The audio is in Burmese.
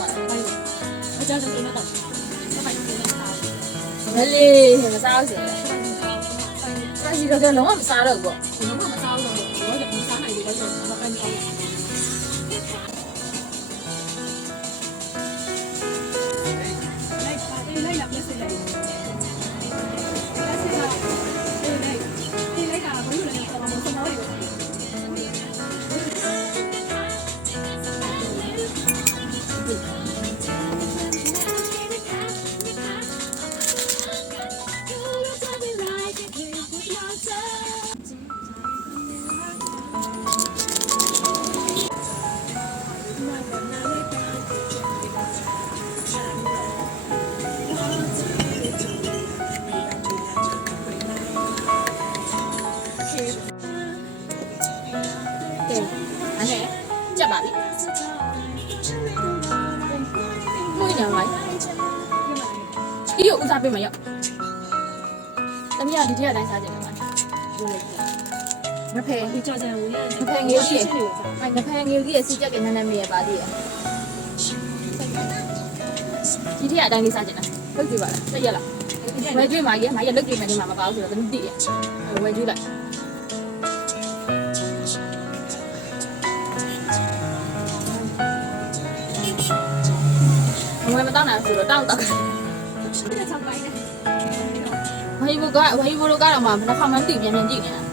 တော့မှာအကြောင်းတော့တော့မလေးမစားဘူးစာရှိတော့လုံးဝမစားတော့ဘူးလုံးဝမစားတော့ဘူးတော့မစားနိုင်ဘူးတော့မပန်းကောင်းလိုက်လာပြည့်စည်လိုက်ကြက်ပါပြီမွေးနေလိုက်ဒီကိုဦးစားပေးမရောက်တမီးကဒီတစ်ရက်တိုင်းစားကြတယ်မှာငဖဲဒီကြောက်ကြဝင်ငဖဲငယ်ကြီးငဖဲငယ်ကြီးရဲ့စီကြက်ကနန်းနန်းမေးရပါသေးတယ်ဒီတစ်ရက်တိုင်းလေးစားကြတယ်ဟုတ်ပြီပါလားတက်ရက်လားဝယ်ကျွေးမှာရေလုတ်ကြည့်မယ်ဒီမှာမပါဘူးဆိုတော့သမီးသိရဝယ်ကျွေးလိုက်我们当然是当当。我一不干，我一不都干了嘛，那他们对面面对面。